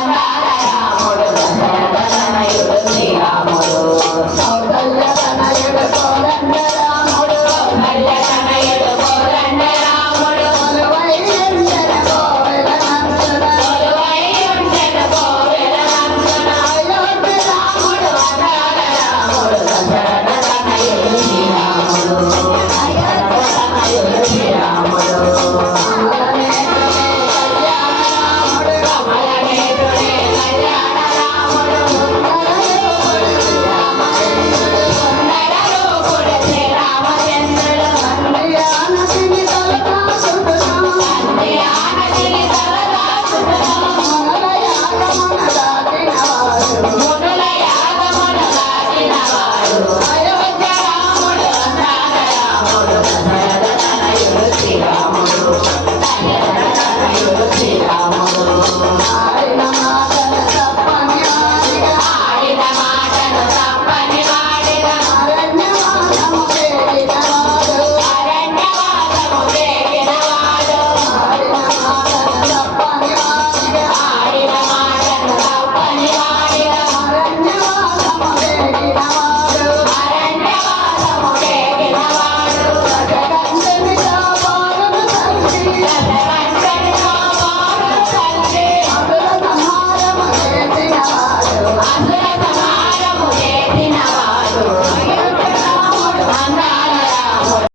రాముడు